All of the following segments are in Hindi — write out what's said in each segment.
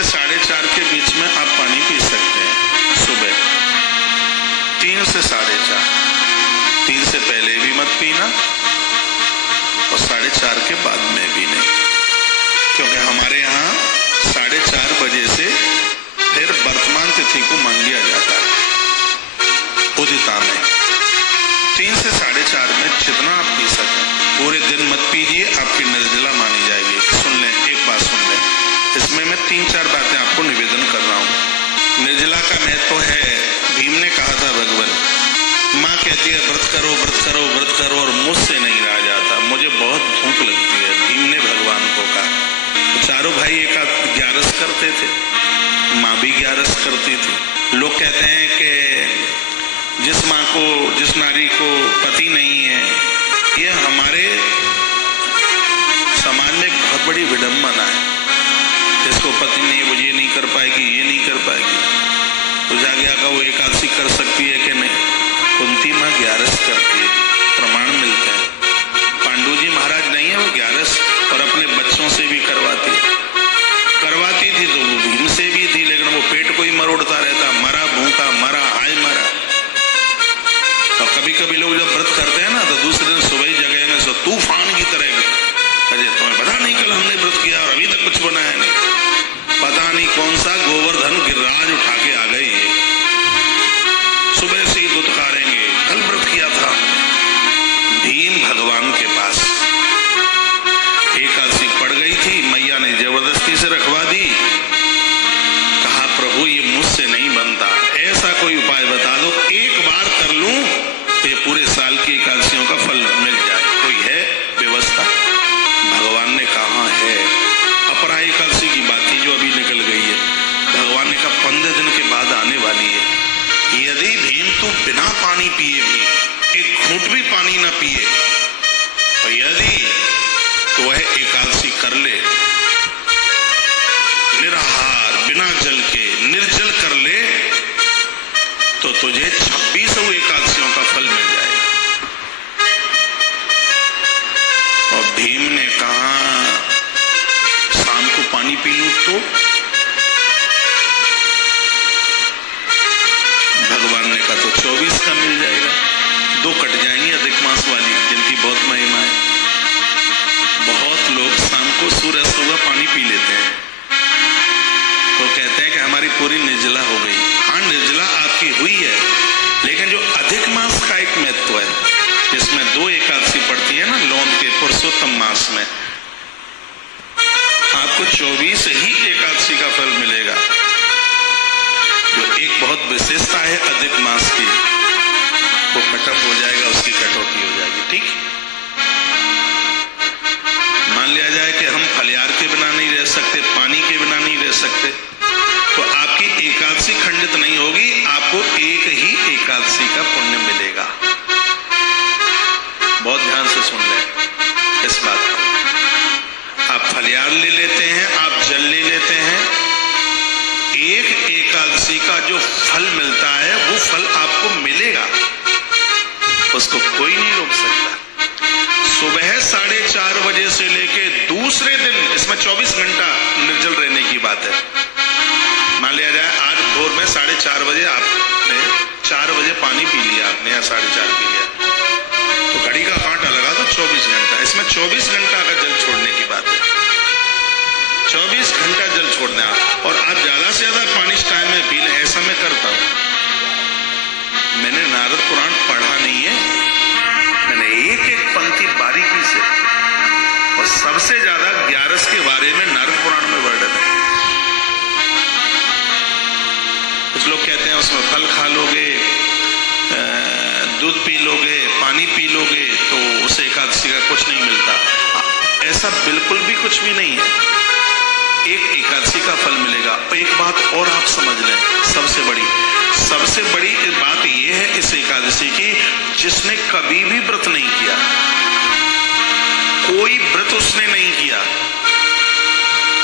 से 4:30 के बीच में आप पानी पी सकते हैं सुबह, 3 से 4:30, 3 से पहले भी मत पीना और 4:30 के बाद में भी नहीं, क्योंकि हमारे यहाँ 4:30 बजे से फिर वर्तमान तिथि को मान लिया जाता है उदिता में। 3 से 4:30 में जितना आप पी सकें, पूरे दिन मत पीजिए, आपकी निर्जला मानी जाएगी। सुन लें, एक बात सुन लें, इसमें मैं 3-4 बातें आपको निवेदन कर रहा हूँ। निर्जला का महत्व है, भीम ने कहा था भगवान, माँ कहती है व्रत करो व्रत करो व्रत करो और मुझसे नहीं रहा जाता, मुझे बहुत भूख लगती है। भीम ने भगवान को कहा, तो चारों भाई एक 11 करते थे, माँ भी 11 करती थी। लोग कहते हैं कि जिस माँ को, जिस नारी को पति नहीं है, ये हमारे समाज में एक बहुत बड़ी विडंबना है। जिसको पति नहीं, वो ये नहीं कर पाएगी, ये नहीं कर पाएगी, तो जाके आकर वो एकादशी कर सकती है कि नहीं? कुंती माँ 11 करती है, प्रमाण मिलते हैं। पांडु जी महाराज नहीं है, वो 11 और अपने बच्चों से भी करवाती थी, तो वो भीम से भी थी, लेकिन वो पेट को ही मरोड़ता रहता, मरा भूखा मरा हाय मरा। और कभी कभी लोग जब व्रत करते हैं ना, तो दूसरे दिन सुबह ही जगेंगे सो तूफान की तरह, अजय तुम्हें पता नहीं कल हमने व्रत किया और अभी तक कुछ बनाया नहीं, पता नहीं कौन सा गोवर्धन गिरिराज उठा के आ गई है, सुबह से ही दुत्कारेंगे, कल व्रत किया था। भीम भगवान के पास एकादशी पड़ गई थी, मैया ने जबरदस्ती से रखवा दी, कहा प्रभु ये मुझसे नहीं बनता, ऐसा कोई उपाय बता दो, एक बार कर लूं तो ये पूरे साल की एकादशियों का फल मिल जाए, कोई है व्यवस्था? भगवान ने कहा है, अपरा एकादशी की बात थी जो अभी निकल गई है, भगवान ने कहा 15 दिन के बाद आने वाली है, यदि भीम तू बिना पानी पिए भी, एक घूंट भी पानी ना पिए, और यदि तो वह एकादशी कर ले, निराहार बिना जल के निर्जल कर ले, तो तुझे 26 एकादशियों का फल मिल जाएगा। और भीम ने कहा शाम को पानी पी लूं तो? भगवान ने कहा तो 24 का मिल जाएगा, 2 कट जाएंगी अधिक मास वाली, जिनकी बहुत महिमा है। बहुत लोग शाम को सूर्यास्त हुआ पानी पी लेते हैं, तो कहते हैं कि हमारी पूरी निर्जला हो गई। हाँ, निर्जला आपकी हुई है, लेकिन जो अधिक मास का एक महत्व है, जिसमें 2 एकादशी पड़ती है ना, लौंद के पुरुषोत्तम मास में, आपको 24 ही एकादशी का फल मिलेगा। जो एक बहुत विशेषता है अधिक मास की, वो कटअप हो जाएगा, उसकी कटौती हो जाएगी। ठीक, मान लिया जाए कि हम फलियार के बिना नहीं रह सकते, पानी के बिना नहीं रह सकते, तो आपकी एकादशी खंडित नहीं होगी, आपको एक ही एकादशी का पुण्य मिलेगा। बहुत ध्यान से सुन लें इस बात को। आप फलियार ले लेते हैं, आप जल ले लेते हैं, एक एकादशी का जो फल मिलता है वो फल आपको मिलेगा, उसको कोई नहीं रोक सकता। सुबह 4:30 बजे से लेके दूसरे दिन, इसमें 24 घंटा निर्जल रहने की बात है। मान लिया जाए आज भोर में 4:30 बजे आपने 4 बजे पानी पी लिया, आपने या 4:30 पी लिया, तो घड़ी का कांटा लगा तो 24 घंटा, इसमें 24 घंटा का जल छोड़ने की बात है। 24 घंटा जल छोड़ना, और आप ज्यादा से ज्यादा पानी इस टाइम में पी लें, ऐसा मैं करता हूं। मैंने नारद पुराण पढ़ा नहीं है, मैंने एक एक पंक्ति बारीकी से, और सबसे ज्यादा 11 के बारे में नारद पुराण में वर्णन है। कुछ लोग कहते हैं उसमें फल खा लोगे, दूध पी लोगे, पानी पी लोगे तो उसे एकादशी का कुछ नहीं मिलता। ऐसा बिल्कुल भी कुछ भी नहीं है, एक एकादशी का फल मिलेगा। एक बात और आप समझ लें, सबसे बड़ी बात यह है इस एकादशी की, जिसने कभी भी व्रत नहीं किया, कोई व्रत उसने नहीं किया,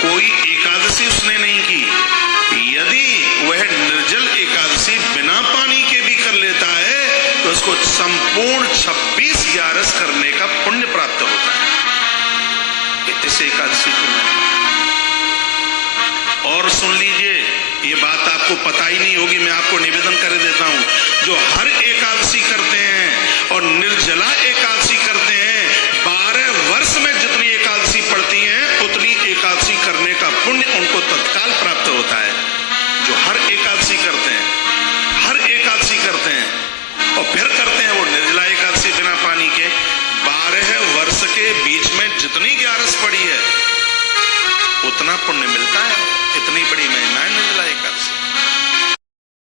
कोई एकादशी उसने नहीं की, यदि वह निर्जल एकादशी बिना पानी के भी कर लेता है तो उसको संपूर्ण 26/11 करने का पुण्य प्राप्त होता है। इस एकादशी की मैं और और सुन लीजिए, ये बात आपको पता ही नहीं होगी, मैं आपको निवेदन कर देता हूं। जो हर एकादशी करते हैं और निर्जला एकादशी करते हैं, 12 वर्ष में जितनी एकादशी पड़ती हैं उतनी एकादशी करने का पुण्य उनको तत्काल प्राप्त होता है। जो हर एकादशी करते हैं, हर एकादशी करते हैं और फिर करते हैं वो निर्जला एकादशी बिना पानी के, 12 वर्ष के बीच में जितनी 11 पड़ी है उतना पुण्य मिलता है। इतनी बड़ी महिमा है निर्जला एकादशी।